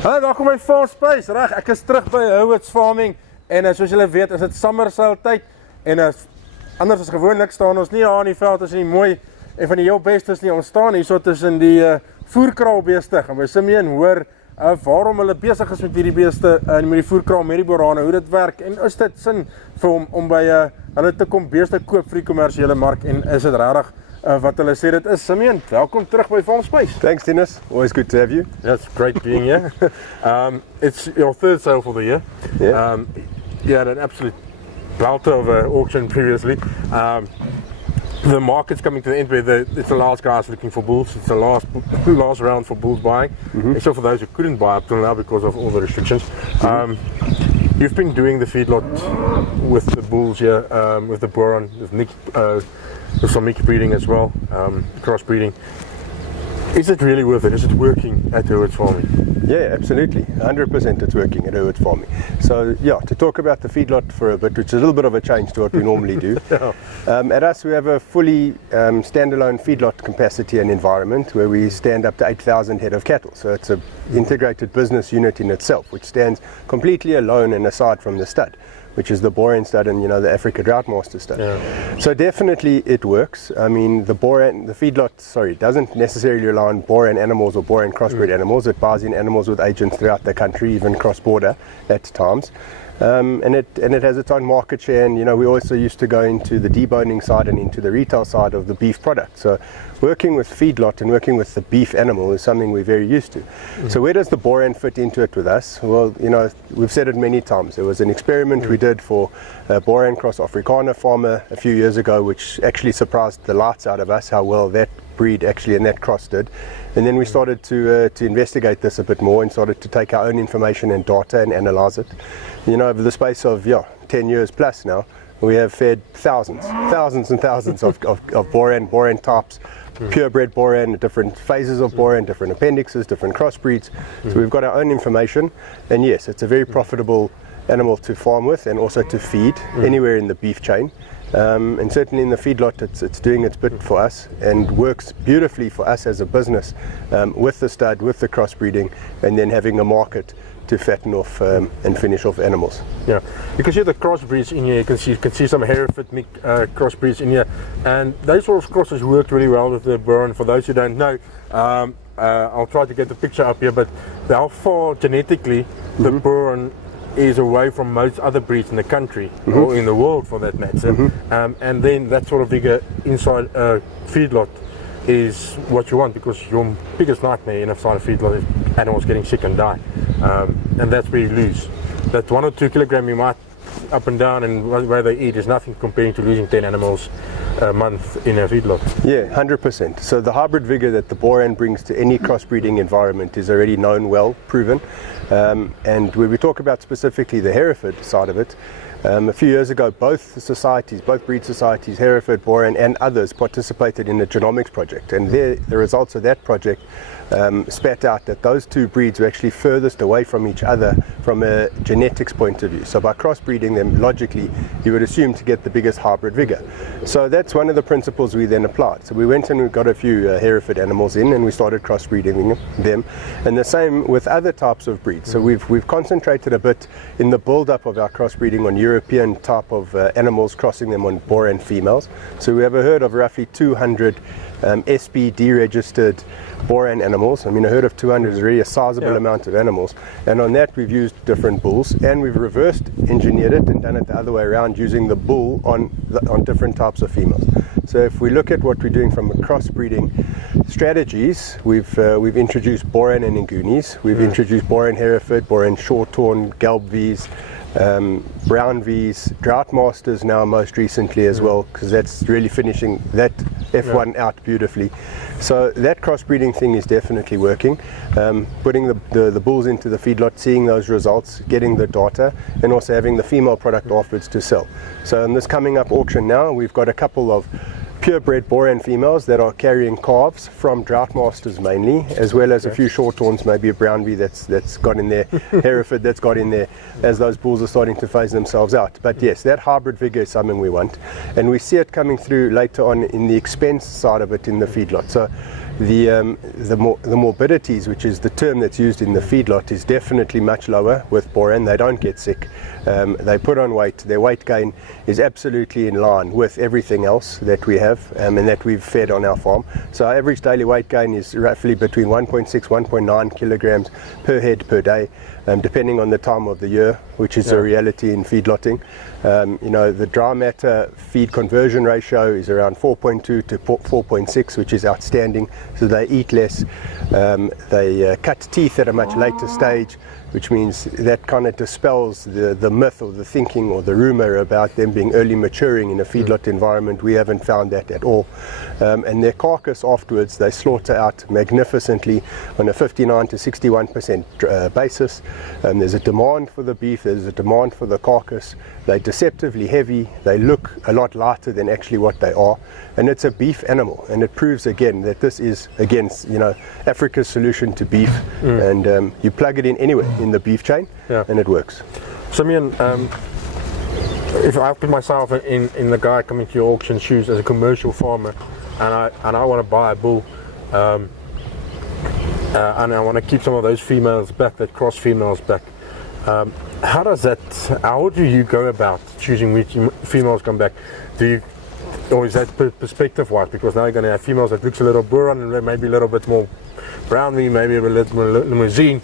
Hallo, welkom by Farm Space. Reg, ek is terug by Hurwitz Farming en soos julle weet is dit summersail tyd en anders as gewoonlik staan ons nie daar in die veld as nie mooi en van die heel bestes nie. Ons staan hierso tussen die voerkraal beeste en by Simeon hoor waarom hulle besig is met hierdie beeste en met die voerkraal met die Boran, hoe dit werk en is dit sin vir hom om by hulle te kom beeste koop vir die kommersiële mark en is dit regtig wat hulle sê dit is. Simeon, welkom terug by Farm Space. Thanks, Dennis. Always good to have you. That's great being here. It's your third sale for the year. Yeah. You had an absolute belter of an auction previously. The market's coming to the end where it's the last guys looking for bulls. It's the last round for bulls buying, except for those who couldn't buy up till now because of all the restrictions. You've been doing the feedlot with the bulls here, with the Boran, with some mixed breeding as well, crossbreeding. Is it really worth it? Is it working at Hurwitz Farming? Yeah, absolutely. 100% it's working at Hurwitz Farming. So yeah, to talk about the feedlot for a bit, which is a little bit of a change to what we normally do. At us we have a fully standalone feedlot capacity and environment where we stand up to 8,000 head of cattle. So it's an integrated business unit in itself, which stands completely alone and aside from the stud, which is the Boran stud and the Africa Drought Master stud. Yeah. So definitely it works. I mean, the feedlot, doesn't necessarily rely on Boran animals or Boran crossbred animals. It buys in animals with agents throughout the country, even cross-border at times. And it has its own market share, and we also used to go into the deboning side and into the retail side of the beef product. So working with feedlot and working with the beef animal is something we're very used to. So where does the Boran fit into it with us? Well, we've said it many times. There was an experiment we did for a Boran cross Afrikaner farmer a few years ago, which actually surprised the lights out of us how well that breed actually and that cross did. And then we started to investigate this a bit more and started to take our own information and data and analyze it. Over the space of 10 years plus now, we have fed thousands and thousands of Boran types, purebred Boran, different phases of Boran, different appendixes, different crossbreeds. So we've got our own information, and yes, it's a very profitable animal to farm with and also to feed anywhere in the beef chain. And certainly in the feedlot it's doing its bit for us and works beautifully for us as a business, with the stud, with the crossbreeding, and then having a market to fatten off and finish off animals. Yeah, you can see the crossbreeds in here. You can see some Hereford crossbreeds in here, and those sort of crosses worked really well with the Boran. For those who don't know, I'll try to get the picture up here, but how far genetically the Boran is away from most other breeds in the country or in the world for that matter, and then that sort of vigor inside a feedlot is what you want, because your biggest nightmare inside a feedlot is animals getting sick and die, and that's where you lose. That 1 or 2 kilogram you might up and down and where they eat is nothing comparing to losing 10 animals a month in a feedlot. Yeah, 100%. So the hybrid vigor that the Boran brings to any crossbreeding environment is already known, well proven. And when we talk about specifically the Hereford side of it, a few years ago both breed societies, Hereford, Boran and others, participated in a genomics project, and the results of that project spat out that those two breeds were actually furthest away from each other from a genetics point of view. So by crossbreeding them, logically you would assume to get the biggest hybrid vigor. So that's one of the principles we then applied. So we went and we got a few Hereford animals in and we started crossbreeding them, and the same with other types of breeds. So we've concentrated a bit in the build-up of our crossbreeding on European type of animals, crossing them on Boran females. So we have a herd of roughly 200 SP deregistered Boran animals. I mean, a herd of 200 is really a sizable amount of animals, and on that we've used different bulls, and we've reversed engineered it and done it the other way around, using the bull on different types of females. So if we look at what we're doing from a crossbreeding strategies, we've introduced Boran and Ngunis, we've introduced Boran Hereford, Boran Shorthorn, Gelb V's, Brown V's, Drought Masters now most recently as well, because that's really finishing that F1 out beautifully. So that crossbreeding thing is definitely working. Putting the bulls into the feedlot, seeing those results, getting the data, and also having the female product afterwards to sell. So in this coming up auction now, we've got a couple of purebred Boran females that are carrying calves from Drought Masters mainly, as well as a few shorthorns, maybe a Brown V that's got in there, Hereford that's got in there, as those bulls are starting to phase themselves out. But yes, that hybrid vigor is something we want, and we see it coming through later on in the expense side of it in the feedlot. So the morbidities, which is the term that's used in the feedlot, is definitely much lower with Boran. They don't get sick. They put on weight. Their weight gain is absolutely in line with everything else that we have and that we've fed on our farm. So our average daily weight gain is roughly between 1.6, 1.9 kilograms per head per day, depending on the time of the year, which is a reality in feedlotting. The dry matter feed conversion ratio is around 4.2 to 4.6, which is outstanding. So they eat less. They cut teeth at a much later stage, which means that kind of dispels the myth or the thinking or the rumor about them being early maturing in a feedlot environment. We haven't found that at all. And their carcass afterwards, they slaughter out magnificently on a 59 to 61% basis. There's a demand for the beef, there's a demand for the carcass. They're deceptively heavy, they look a lot lighter than actually what they are. And it's a beef animal, and it proves again that this is, again, Africa's solution to beef. And you plug it in anywhere in the beef chain, and it works. Simeon, if I put myself in the guy coming to your auction shoes as a commercial farmer, and I want to buy a bull, and I want to keep some of those females back, that cross females back, how do you go about choosing which females come back? Or is that perspective wise? Because now you're going to have females that looks a little Boran and maybe a little bit more browny, maybe a little more limousine.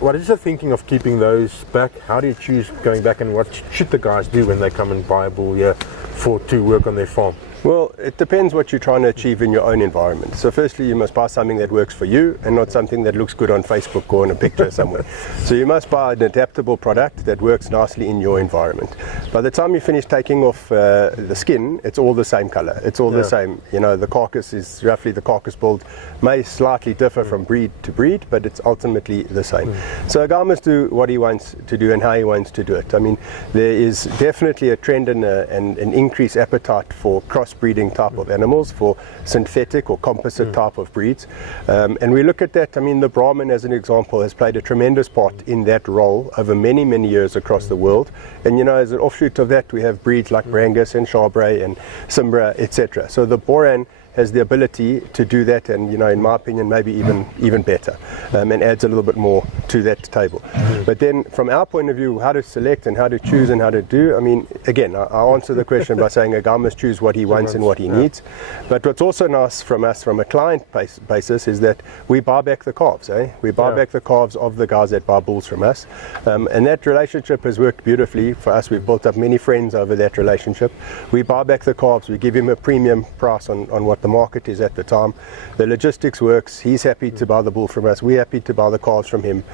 What is the thinking of keeping those back? How do you choose going back, and what should the guys do when they come and buy a bull here to work on their farm? Well, it depends what you're trying to achieve in your own environment. So firstly, you must buy something that works for you and not something that looks good on Facebook or in a picture somewhere. So you must buy an adaptable product that works nicely in your environment. By the time you finish taking off the skin, it's all the same color. It's all the same. The carcass is roughly, the carcass build may slightly differ from breed to breed, but it's ultimately the same. So a guy must do what he wants to do and how he wants to do it. I mean, there is definitely a trend and an increased appetite for crossbreeding type of animals, for synthetic or composite type of breeds. And we look at that. I mean, the Brahman, as an example, has played a tremendous part in that role over many, many years across the world. And, as an offshoot of that, we have breeds like Brangus and Charbray and Simbra, etc. So the Boran has the ability to do that, and in my opinion, maybe even better, and adds a little bit more to that table. But then from our point of view, how to select and how to choose and how to do, I mean, again, I'll answer the question by saying a guy must choose what he wants and what he needs. But what's also nice from us, from a client basis, is that we buy back the calves. We buy back the calves of the guys that buy bulls from us, and that relationship has worked beautifully for us. We've built up many friends over that relationship. We buy back the calves, we give him a premium price on what the market is at the time. The logistics works. He's happy to buy the bull from us. We're happy to buy the calves from him.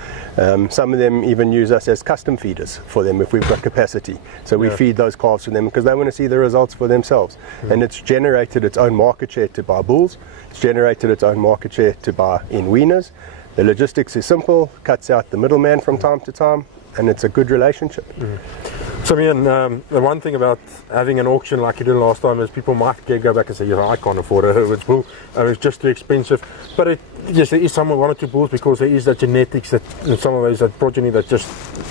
Some of them even use us as custom feeders for them if we've got capacity. So we feed those calves to them because they want to see the results for themselves. And it's generated its own market share to buy bulls. It's generated its own market share to buy in weaners. The logistics is simple, cuts out the middleman from time to time, and it's a good relationship. Simeon, the one thing about having an auction like you did last time is people might go back and say, I can't afford a Hurwitz bull, it's just too expensive. But yes, there is one or two bulls because there is that genetics that and some of those that progeny that just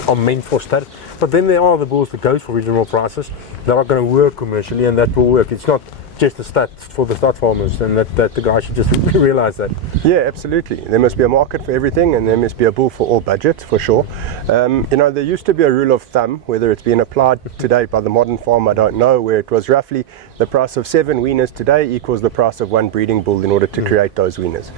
are meant for stud. But then there are the bulls that goes for reasonable prices that are going to work commercially, and that will work. It's not just the stud for the stud farmers, and that the guys should just realize that. Yeah, absolutely. There must be a market for everything, and there must be a bull for all budgets, for sure. There used to be a rule of thumb, whether it's been applied today by the modern farm, I don't know, where it was roughly the price of 7 weaners today equals the price of 1 breeding bull in order to create those weaners.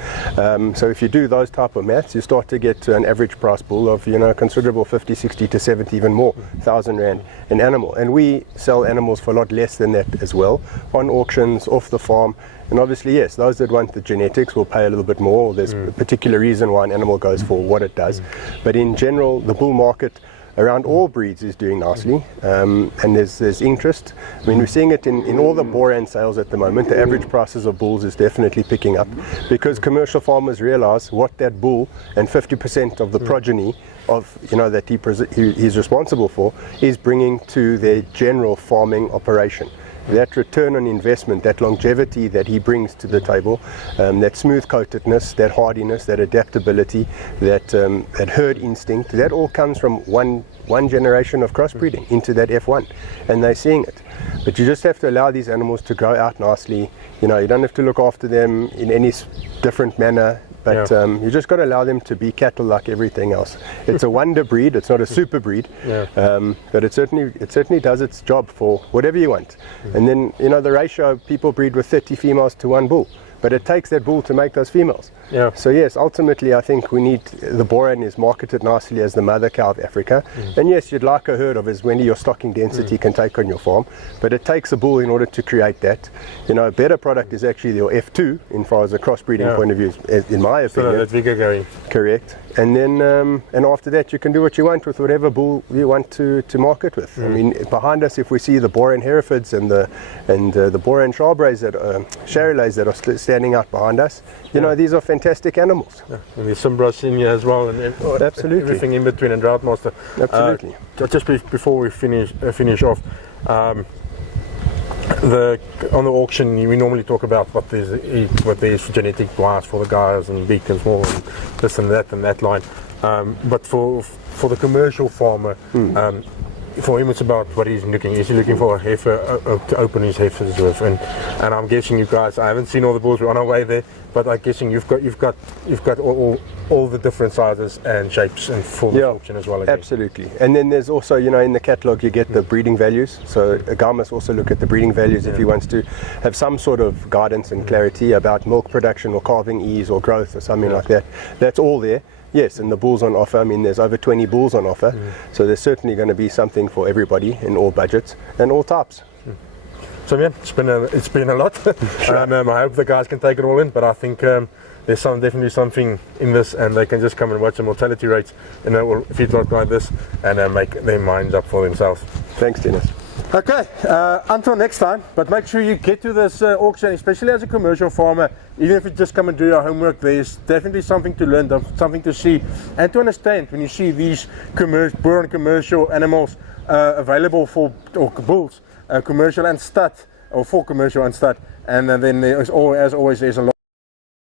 So if you do those type of maths, you start to get to an average price bull of, considerable 50, 60 to 70, even more, 1,000 Rand an animal. And we sell animals for a lot less than that as well, on auctions, off the farm. And obviously, yes, those that want the genetics will pay a little bit more. There's a particular reason why an animal goes for what it does. But in general, the bull market around all breeds is doing nicely, and there's interest. I mean, we're seeing it in all the Boran sales at the moment. The average prices of bulls is definitely picking up because commercial farmers realize what that bull and 50% of the progeny of that he's responsible for is bringing to their general farming operation. that return on investment, that longevity that he brings to the table, that smooth coatedness, that hardiness, that adaptability, that herd instinct, that all comes from one generation of crossbreeding into that F1, and they're seeing it. But you just have to allow these animals to grow out nicely. You know, you don't have to look after them in any different manner. But you just got to allow them to be cattle like everything else. It's a wonder breed. It's not a super breed, but it certainly does its job for whatever you want. And then, you know, the ratio, people breed with 30 females to 1 bull, but it takes that bull to make those females. So yes, ultimately I think we need, the Boran is marketed nicely as the mother cow of Africa. And yes, you'd like a herd of as many your stocking density can take on your farm, but it takes a bull in order to create that. You know, a better product is actually your F2 in far as a crossbreeding point of view, in my opinion. So that vigor going. Correct. And then and after that you can do what you want with whatever bull you want to market with. I mean, behind us, if we see the Boran Herefords and the Boran Charbres Charolais that are standing out behind us, you know, these are fantastic animals. And there's some brush in here as well, and absolutely everything in between, and Droughtmaster. Absolutely. Just before we finish off, on the auction we normally talk about what there's genetic wise for the guys and big and small and this and that line. But for the commercial farmer, for him it's about what he's looking. Is he looking for a heifer to open his heifers with? And I'm guessing you guys, I haven't seen all the bulls, we're on our way there, but I'm guessing you've got all the different sizes and shapes and for the auction as well. Again. Absolutely. And then there's also, you know, in the catalogue you get the breeding values. So a guy must also look at the breeding values if he wants to have some sort of guidance and clarity about milk production or calving ease or growth or something like that. That's all there. Yes, and the bulls on offer, I mean, there's over 20 bulls on offer, so there's certainly going to be something for everybody in all budgets and all types. So yeah, it's been a lot, and I hope the guys can take it all in, but I think there's definitely something in this, and they can just come and watch the mortality rates in a feedlot like this and make their minds up for themselves. Thanks, Dennis. Okay, until next time, but make sure you get to this auction, especially as a commercial farmer. Even if you just come and do your homework, there's definitely something to learn, something to see and to understand when you see these Boran commercial animals available for bulls, commercial and stud, or for commercial and stud. And then there's as always there's a lot